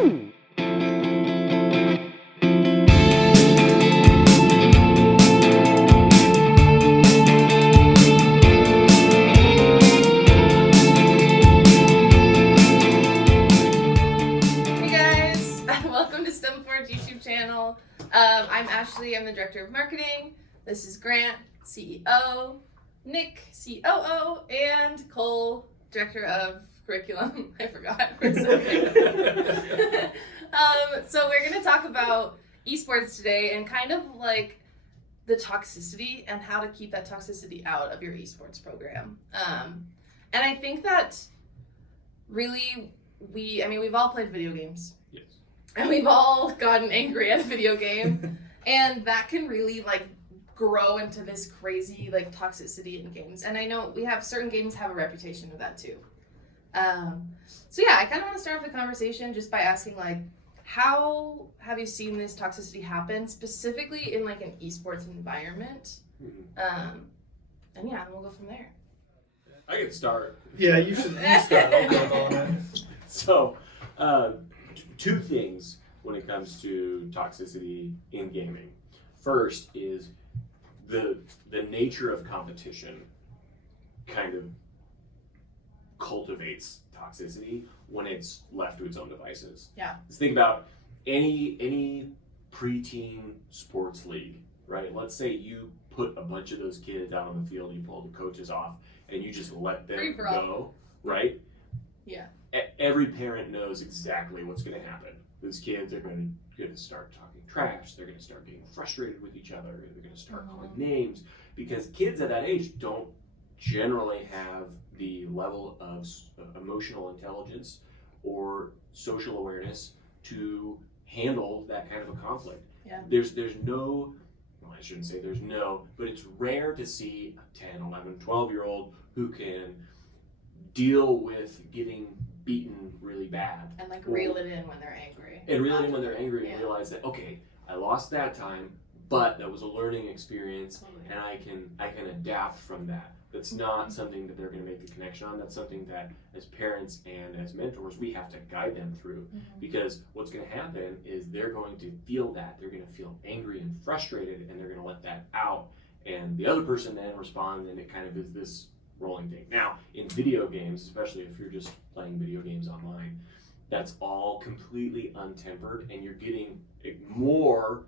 I'm the Director of Marketing. This is Grant, CEO, Nick, COO, and Cole, Director of Curriculum. I forgot for a second. So we're going to talk about esports today and kind of like the toxicity and how to keep that toxicity out of your esports program. And I think that really we've all played video games. Yes. And we've all gotten angry at a video game. And that can really grow into this crazy toxicity in games. And I know we have certain games have a reputation of that too. So yeah, I kind of want to start off the conversation just by asking how have you seen this toxicity happen specifically in an esports environment? And yeah, then we'll go from there. I can start. Yeah, you should start. I'll build on it. So, two things when it comes to toxicity in gaming. First is the nature of competition kind of cultivates toxicity when it's left to its own devices. Yeah. Let's think about any preteen sports league, right? Let's say you put a bunch of those kids out on the field, you pull the coaches off, and you just let them go, right? Yeah. Every parent knows exactly what's going to happen. Those kids are going to start talking trash. They're going to start getting frustrated with each other. They're going to start calling names because kids at that age don't generally have the level of emotional intelligence or social awareness to handle that kind of a conflict. Yeah. There's no, well, I shouldn't say there's no, but it's rare to see a 10, 11, 12-year-old who can deal with getting beaten really bad. And reel it in when they're angry. And reel it in when they're angry and realize that, okay, I lost that time, but that was a learning experience and I can adapt from that. That's not something that they're going to make the connection on. That's something that as parents and as mentors, we have to guide them through. Because what's going to happen is they're going to feel that. They're going to feel angry and frustrated and they're going to let that out. And the other person then responds and it kind of is this rolling thing. Now, in video games, especially if you're just playing video games online, that's all completely untempered and you're getting more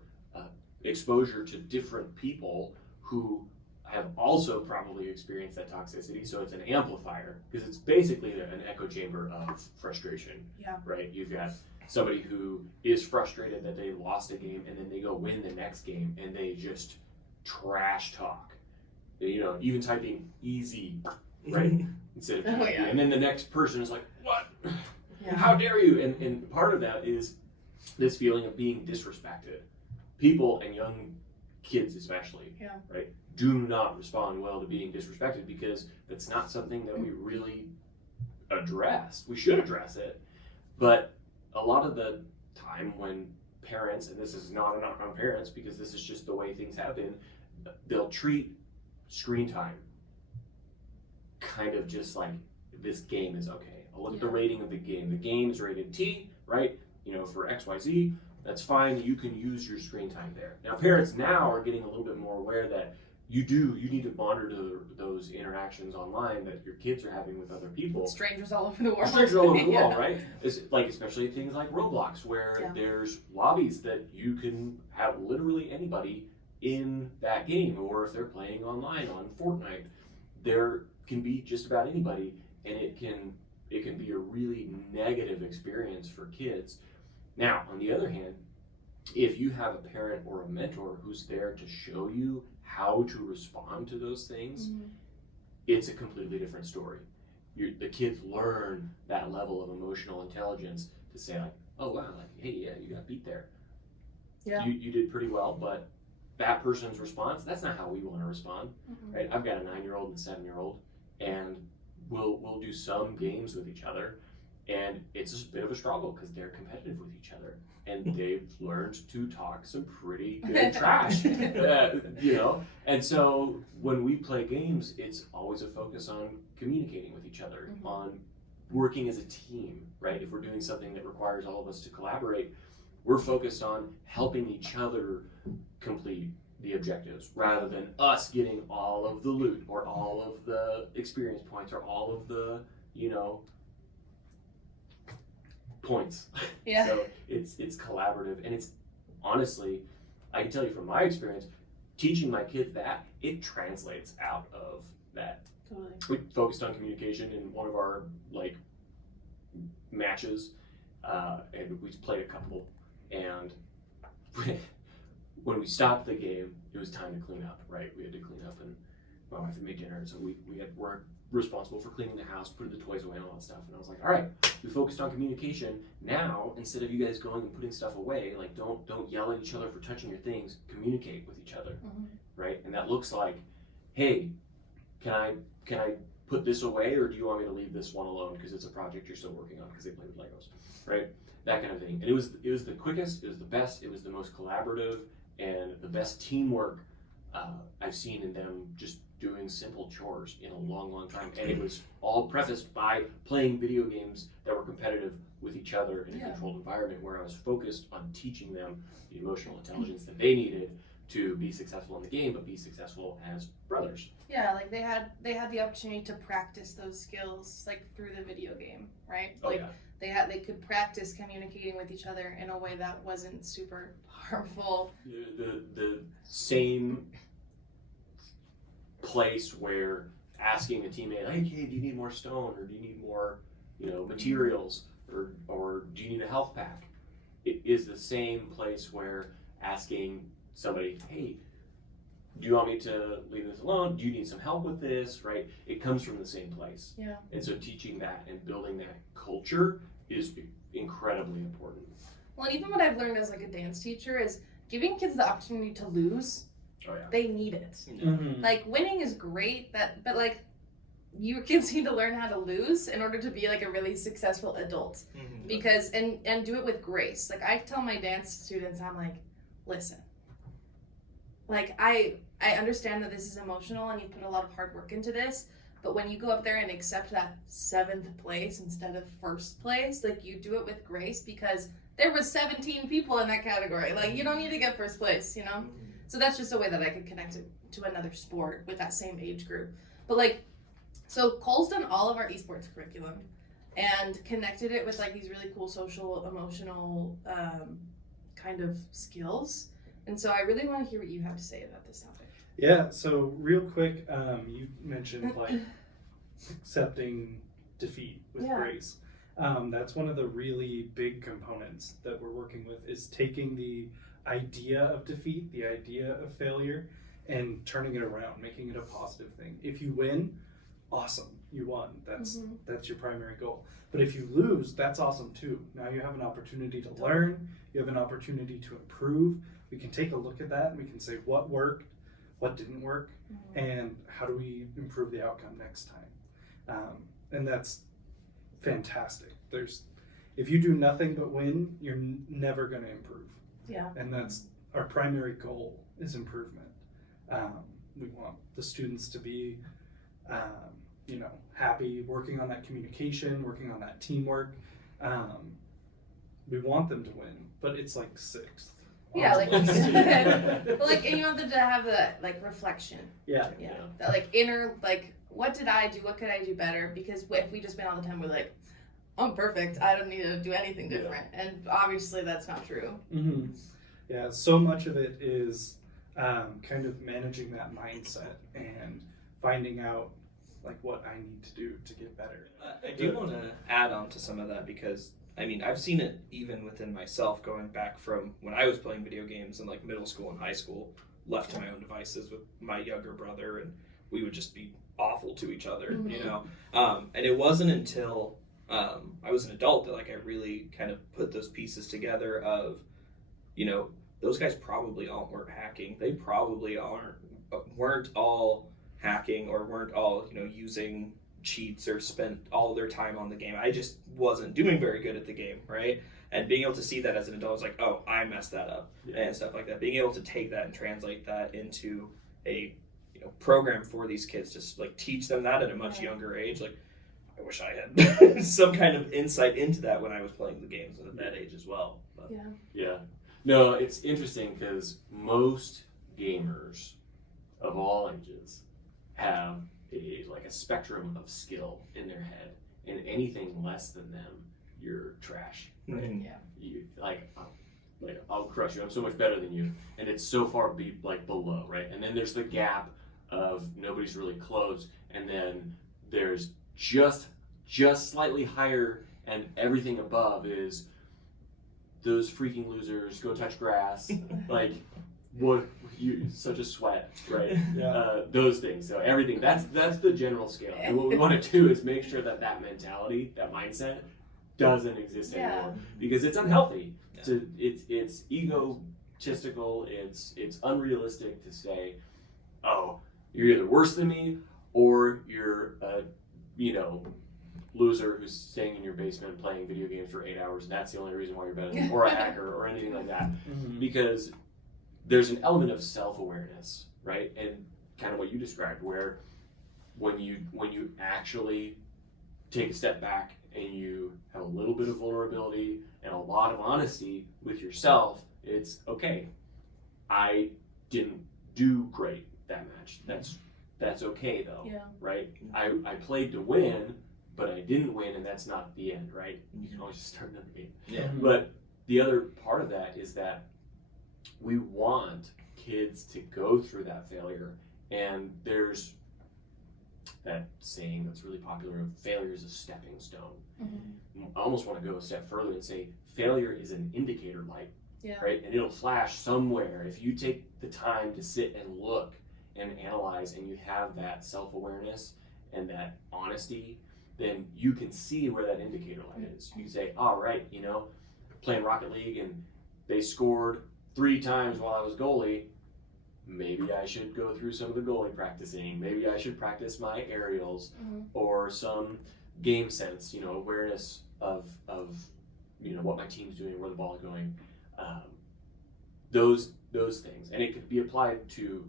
exposure to different people who have also probably experienced that toxicity, so it's an amplifier because it's basically an echo chamber of frustration. Yeah. Right? You've got somebody who is frustrated that they lost a game and then they go win the next game and they just trash talk. Even typing easy, right? Instead of easy. And then the next person is like, what? Yeah. How dare you? And part of that is this feeling of being disrespected. People and young kids especially, right, do not respond well to being disrespected because that's not something that we really address. We should address it, but a lot of the time when parents, and this is not a knock on parents because this is just the way things have been, they'll treat screen time kind of just like this game is okay. I'll look at the rating of the game. The game's rated T, right? For XYZ, that's fine. You can use your screen time there. Now, parents now are getting a little bit more aware that you need to monitor those interactions online that your kids are having with other people. Strangers all over the world. Strangers all over the world, right? Especially things like Roblox, where there's lobbies that you can have literally anybody in that game, or if they're playing online on Fortnite, there can be just about anybody, and it can be a really negative experience for kids. Now, on the other hand, if you have a parent or a mentor who's there to show you how to respond to those things, it's a completely different story. The kids learn that level of emotional intelligence to say oh wow, hey, yeah, you got beat there. Yeah. You did pretty well, but that person's response, that's not how we want to respond, right? I've got a 9-year-old and a 7-year-old, and we'll do some games with each other, and it's just a bit of a struggle because they're competitive with each other, and they've learned to talk some pretty good trash, And so when we play games, it's always a focus on communicating with each other, on working as a team, right? If we're doing something that requires all of us to collaborate, we're focused on helping each other complete the objectives rather than us getting all of the loot or all of the experience points or all of the, points. Yeah. So it's collaborative, and it's honestly, I can tell you from my experience, teaching my kids that, it translates out of that. Totally. We focused on communication in one of our matches, and we played a couple, and when we stopped the game, it was time to clean up, right? We had to clean up, and my wife had made dinner, and so we're responsible for cleaning the house, putting the toys away and all that stuff. And I was like, all right, we focused on communication. Now, instead of you guys going and putting stuff away, like don't yell at each other for touching your things, communicate with each other, right? And that looks like, hey, can I put this away, or do you want me to leave this one alone because it's a project you're still working on because they play with Legos, right? That kind of thing. And it was the quickest, it was the best, it was the most collaborative, and the best teamwork I've seen in them just doing simple chores in a long, long time. And it was all prefaced by playing video games that were competitive with each other in a controlled environment, where I was focused on teaching them the emotional intelligence that they needed to be successful in the game, but be successful as brothers. Yeah, like they had the opportunity to practice those skills like through the video game, right? Oh, like yeah. they could practice communicating with each other in a way that wasn't super harmful. The same place where asking a teammate, hey, do you need more stone, or do you need more, materials, or do you need a health pack? It is the same place where asking somebody, hey, do you want me to leave this alone? Do you need some help with this, right? It comes from the same place. Yeah. And so teaching that and building that culture is incredibly important. Well, and even what I've learned as like a dance teacher is giving kids the opportunity to lose. Oh, yeah. They need it. Mm-hmm. Like winning is great, but like your kids need to learn how to lose in order to be like a really successful adult. Mm-hmm. Because and do it with grace. Like I tell my dance students, I'm like, listen, like I understand that this is emotional and you put a lot of hard work into this, but when you go up there and accept that 7th place instead of 1st place, like you do it with grace, because there was 17 people in that category. Like you don't need to get 1st place, So that's just a way that I could connect it to another sport with that same age group. But like, so Cole's done all of our esports curriculum and connected it with like these really cool social, emotional kind of skills. And so I really want to hear what you have to say about this topic. Yeah, so real quick, you mentioned like accepting defeat with grace. That's one of the really big components that we're working with, is taking the idea of defeat, the idea of failure, and turning it around, making it a positive thing. If you win, awesome, you won. That's your primary goal. But if you lose, that's awesome too. Now you have an opportunity to learn, you have an opportunity to improve. We can take a look at that and we can say what worked, what didn't work, and how do we improve the outcome next time. And that's fantastic. If you do nothing but win, you're never going to improve. Yeah. And that's our primary goal, is improvement. We want the students to be, happy, working on that communication, working on that teamwork. We want them to win, but it's like 6th. Yeah, like, and you want them to have the like reflection. Yeah. That like inner, like, what did I do? What could I do better? Because if we just spend all the time, we're like, I'm perfect, I don't need to do anything different. And obviously that's not true. Mm-hmm. Yeah, so much of it is kind of managing that mindset and finding out like what I need to do to get better. I do want to add on to some of that, because I've seen it even within myself, going back from when I was playing video games in like middle school and high school, left to my own devices with my younger brother, and we would just be awful to each other, and it wasn't until I was an adult that like I really kind of put those pieces together of, those guys probably all weren't hacking. They probably weren't all hacking, or weren't all, using cheats or spent all their time on the game. I just wasn't doing very good at the game, right? And being able to see that as an adult, I was like, oh, I messed that up, and stuff like that. Being able to take that and translate that into a program for these kids, to like teach them that at a much younger age, like I wish I had some kind of insight into that when I was playing the games at that age as well. But. Yeah. No, it's interesting because most gamers of all ages have a spectrum of skill in their head, and anything less than them, you're trash. Right? Mm-hmm. Yeah. You I'll crush you. I'm so much better than you, and it's so far below, right? And then there's the gap of nobody's really close, and then there's just slightly higher, and everything above is those freaking losers go touch grass, like what you such a sweat, right? Yeah. Those things. So everything that's the general scale. And what we want to do is make sure that mentality, that mindset, doesn't exist anymore because it's unhealthy. Yeah. So it's egotistical. It's unrealistic to say, oh, you're either worse than me or you're a loser who's staying in your basement playing video games for 8 hours, and that's the only reason why you're better than me, or a hacker or anything like that. Mm-hmm. Because there's an element of self-awareness, right? And kind of what you described, where when you actually take a step back and you have a little bit of vulnerability and a lot of honesty with yourself, it's okay. I didn't do great that match. That's okay though, right? I played to win, but I didn't win, and that's not the end, right? You can always just start another game. Yeah. But the other part of that is that we want kids to go through that failure, and there's that saying that's really popular of failure is a stepping stone. Mm-hmm. I almost want to go a step further and say failure is an indicator light, Yeah. right? And it'll flash somewhere if you take the time to sit and look and analyze, and you have that self-awareness and that honesty, then you can see where that indicator light is. You can say, all right, playing Rocket League and they scored 3 times while I was goalie. Maybe I should go through some of the goalie practicing. Maybe I should practice my aerials or some game sense, awareness of what my team's doing, where the ball is going. Those things. And it could be applied to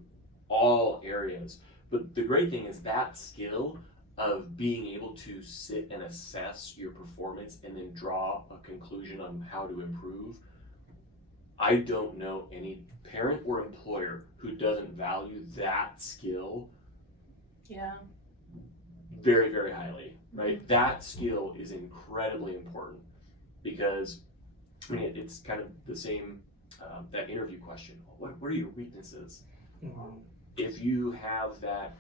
all areas. But the great thing is that skill of being able to sit and assess your performance and then draw a conclusion on how to improve. I don't know any parent or employer who doesn't value that skill very, very highly, right? That skill is incredibly important because it's kind of the same, that interview question. What are your weaknesses? Mm-hmm. If you have that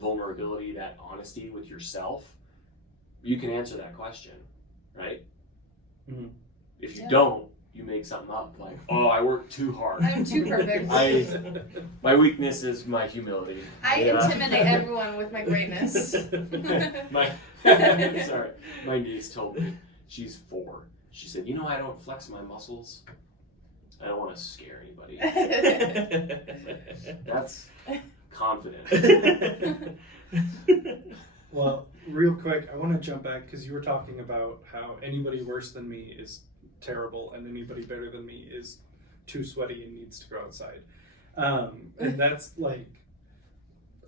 vulnerability, that honesty with yourself, you can answer that question, right? Mm-hmm. If you don't, you make something up like, oh, I work too hard. I'm too perfect. My weakness is my humility. I intimidate everyone with my greatness. Sorry, my niece told me, she's 4. She said, I don't flex my muscles. I don't want to scare anybody. That's confident. Well, real quick, I want to jump back because you were talking about how anybody worse than me is terrible and anybody better than me is too sweaty and needs to go outside. And that's like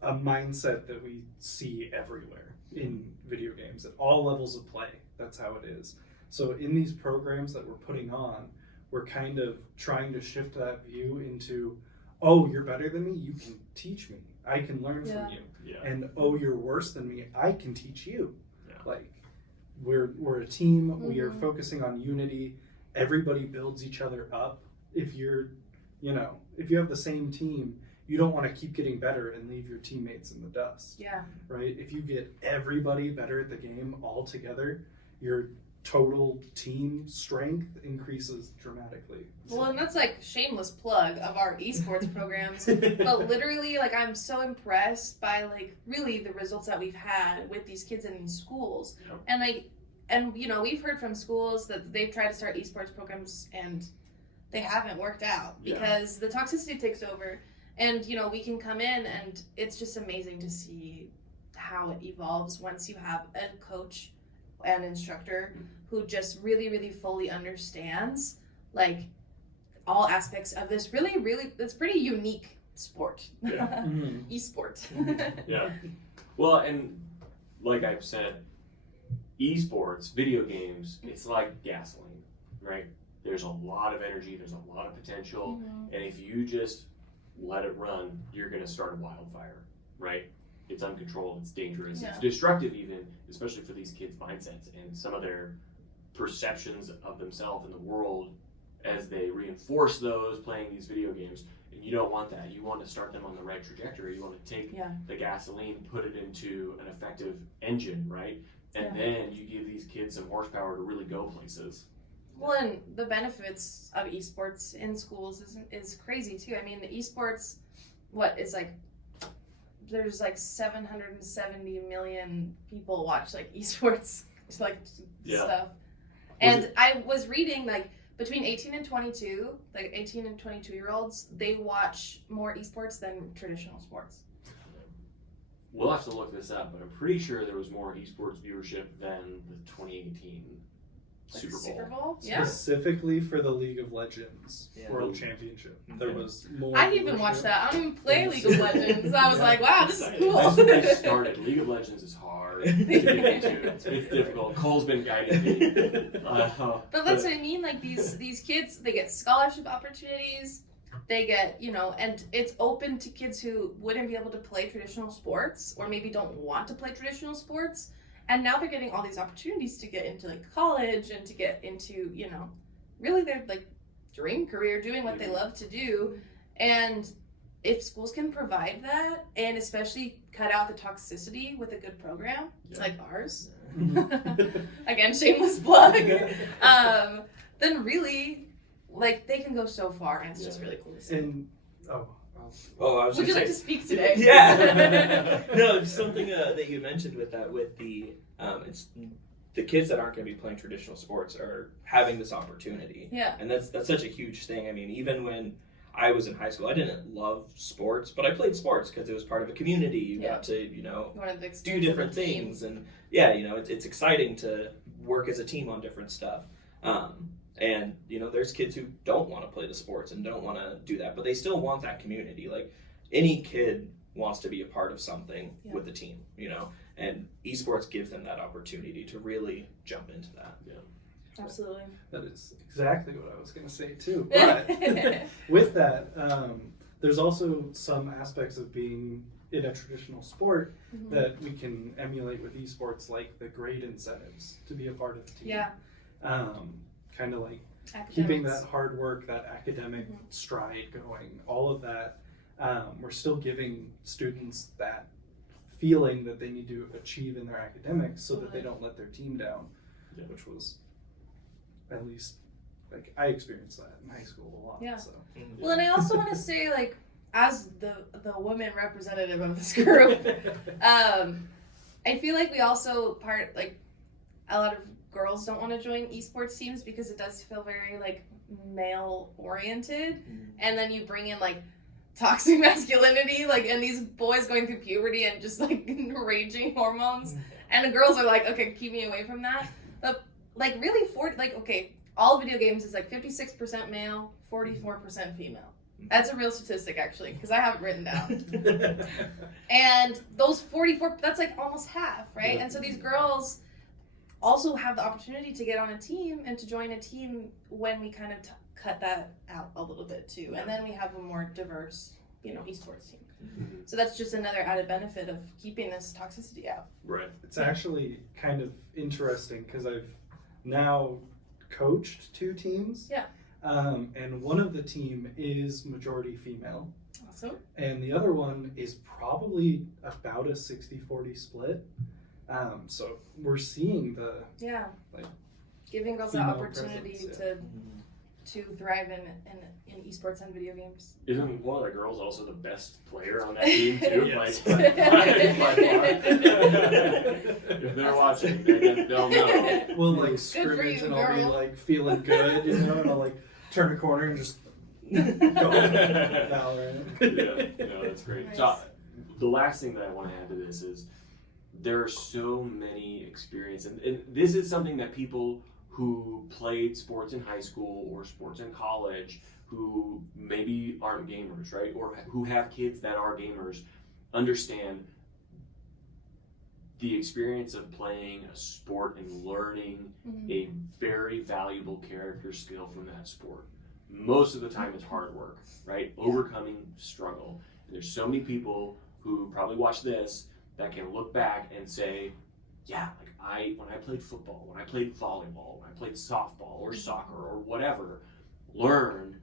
a mindset that we see everywhere in video games at all levels of play. That's how it is. So in these programs that we're putting on, we're kind of trying to shift that view into, oh, you're better than me, you can teach me. I can learn from you. Yeah. And oh, you're worse than me, I can teach you. Yeah. Like we're a team, we are focusing on unity, everybody builds each other up. If you're, if you have the same team, you don't want to keep getting better and leave your teammates in the dust. Yeah. Right? If you get everybody better at the game all together, your total team strength increases dramatically. Well, and that's like shameless plug of our esports programs, but literally, like, I'm so impressed by really the results that we've had with these kids in these schools. Yep. And we've heard from schools that they've tried to start esports programs and they haven't worked out because the toxicity takes over. And we can come in and it's just amazing to see how it evolves once you have a coach and instructor who just really, really fully understands all aspects of this really, it's pretty unique sport. Yeah. Esport. Yeah. Well, and like I've said esports, video games, it's like gasoline, right? There's a lot of energy, there's a lot of potential, and if you just let it run, you're going to start a wildfire, right? It's uncontrolled, it's dangerous, it's destructive even, especially for these kids' mindsets and some of their perceptions of themselves in the world as they reinforce those playing these video games. And you don't want that. You want to start them on the right trajectory. You want to take the gasoline, put it into an effective engine, right? And then you give these kids some horsepower to really go places. Well, and the benefits of esports in schools is crazy too. I mean, the esports, there's like 770 million people watch like esports stuff. And I was reading like between 18 and 22, like 18 and 22-year-olds, they watch more esports than traditional sports. We'll have to look this up, but I'm pretty sure there was more esports viewership than the 2018 Super Bowl. Yeah. Specifically for the League of Legends World Championship. There was more. I didn't even watch that. I don't even play League of Legends. I was like, wow, this is cool. I started. League of Legends is hard to get into. It's difficult. Cole's been guiding me. But that's what I mean. Like these kids, they get scholarship opportunities. They get, and it's open to kids who wouldn't be able to play traditional sports or maybe don't want to play traditional sports. And now they're getting all these opportunities to get into like college and to get into, really their like dream career doing what they love to do. And if schools can provide that and especially cut out the toxicity with a good program, like ours, again, shameless plug, then really like they can go so far and it's just really cool to see. And, I was Would you like to speak today? Yeah. No, just something that you mentioned with that, with the it's the kids that aren't going to be playing traditional sports are having this opportunity. Yeah. And that's such a huge thing. I mean, even when I was in high school, I didn't love sports, but I played sports because it was part of a community. You got to, do different things, and it's exciting to work as a team on different stuff. And, there's kids who don't want to play the sports and don't want to do that, but they still want that community. Like, any kid wants to be a part of something with the team, and esports gives them that opportunity to really jump into that. Yeah. Absolutely. That is exactly what I was going to say, too. But with that, there's also some aspects of being in a traditional sport that we can emulate with esports, like the grade incentives to be a part of the team. Yeah. Kind of like Academics. keeping that hard work, that academic stride going, all of that. We're still giving students that feeling that they need to achieve in their academics so that they don't let their team down, which was, at least, like, I experienced that in high school a lot. Yeah. So. Well, and I also want to say, like, as the woman representative of this group, I feel like we also a lot of girls don't want to join esports teams because it does feel very like male oriented, and then you bring in like toxic masculinity, like, and these boys going through puberty and just like raging hormones, and the girls are like, okay, keep me away from that. But like really all video games is like 56% male, 44% female. That's a real statistic, actually, because I have it written down. And those 44, that's like almost half, right? And so these girls also have the opportunity to get on a team and to join a team when we kind of cut that out a little bit too. And then we have a more diverse, esports team. So that's just another added benefit of keeping this toxicity out. Right. It's actually kind of interesting because I've now coached 2 teams. Yeah. And one of the team is majority female. Awesome. And the other one is probably about a 60-40 split. So we're seeing giving girls the opportunity to thrive in esports and video games. Isn't one of the girls also the best player on that team too? Yes. If they're watching, they'll know. We'll like scrimmage and I'll be like feeling good, and I'll like turn a corner and just go Valorant. That's great. Nice. So the last thing that I want to add to this is there are so many experiences, and this is something that people who played sports in high school or sports in college who maybe aren't gamers, right? Or who have kids that are gamers, understand the experience of playing a sport and learning a very valuable character skill from that sport. Most of the time it's hard work, right? Overcoming struggle. And there's so many people who probably watch this that can look back and say, yeah, like when I played football, when I played volleyball, when I played softball or soccer or whatever, learned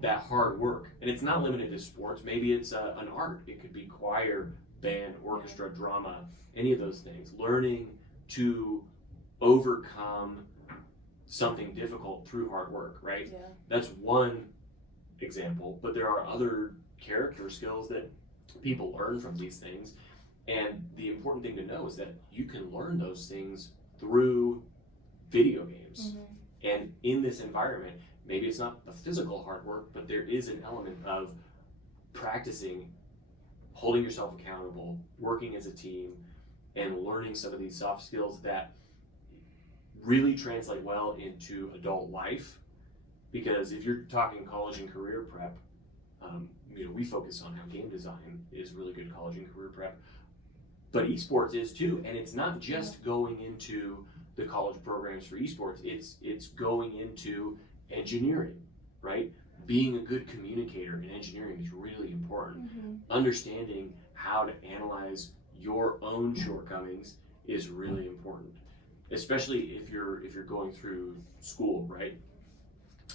that hard work. And it's not limited to sports. Maybe it's an art. It could be choir, band, orchestra, drama, any of those things. Learning to overcome something difficult through hard work, right? Yeah. That's one example, but there are other character skills that people learn from these things. And the important thing to know is that you can learn those things through video games. And in this environment, maybe it's not the physical hard work, but there is an element of practicing, holding yourself accountable, working as a team, and learning some of these soft skills that really translate well into adult life. Because if you're talking college and career prep, we focus on how game design is really good college and career prep, but esports is too. And it's not just going into the college programs for esports, it's going into engineering, right? Being a good communicator in engineering is really important. Understanding how to analyze your own shortcomings is really important, especially if you're going through school, right?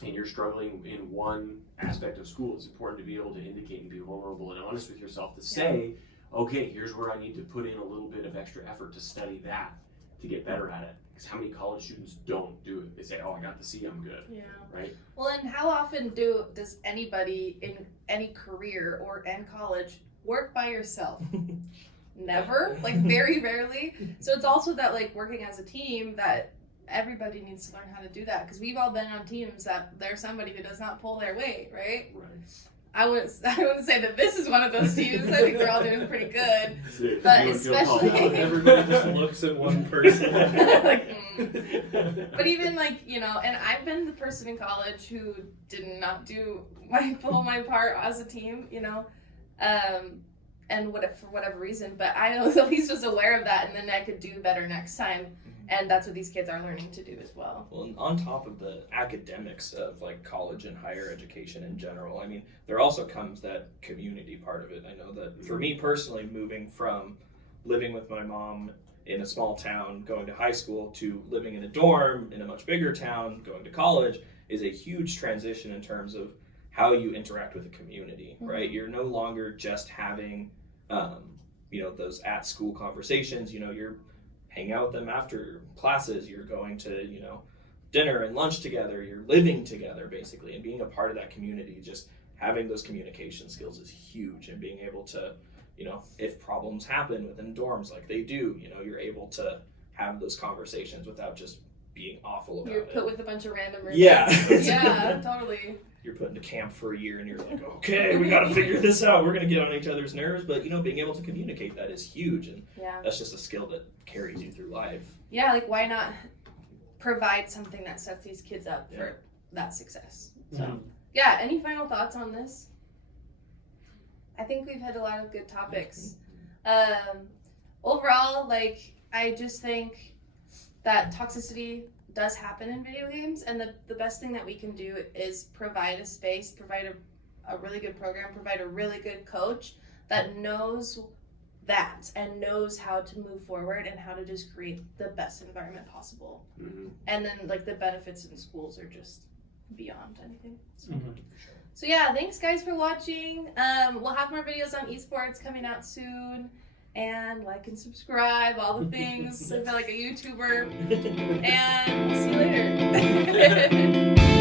And you're struggling in one aspect of school. It's important to be able to indicate and be vulnerable and honest with yourself to say, okay, here's where I need to put in a little bit of extra effort to study that to get better at it. Because how many college students don't do it? They say, oh, I got the C, I'm good. Yeah. Right? Well, and how often does anybody in any career or in college work by yourself? Never. Like, very rarely. So it's also that, like, working as a team, that everybody needs to learn how to do that. Because we've all been on teams that there's somebody who does not pull their weight, right? Right. I wouldn't say that this is one of those teams. I think we're all doing pretty good. But especially everybody just looks at one person. But even and I've been the person in college who did not pull my part as a team, and for whatever reason. But I at least was aware of that, and then I could do better next time. And that's what these kids are learning to do as well. Well, and on top of the academics of like college and higher education in general, I mean, there also comes that community part of it. I know that for me personally, moving from living with my mom in a small town, going to high school, to living in a dorm in a much bigger town, going to college, is a huge transition in terms of how you interact with the community, right? You're no longer just having, those at school conversations. You're hang out with them after classes, you're going to, dinner and lunch together, you're living together basically, and being a part of that community, just having those communication skills is huge, and being able to, if problems happen within dorms like they do, you're able to have those conversations without just being awful about it. You're put with a bunch of randomers. Yeah. Yeah, totally. You're put into camp for a year and you're like, okay, we got to figure this out. We're going to get on each other's nerves. But, being able to communicate that is huge. And that's just a skill that carries you through life. Yeah, like why not provide something that sets these kids up for that success? So, any final thoughts on this? I think we've had a lot of good topics. Overall, I just think that toxicity does happen in video games, and the best thing that we can do is provide a space, provide a really good program, provide a really good coach that knows that and knows how to move forward and how to just create the best environment possible. And then the benefits in schools are just beyond anything. So yeah, thanks guys for watching. We'll have more videos on esports coming out soon. And like and subscribe, all the things. I feel like a YouTuber. And we'll see you later.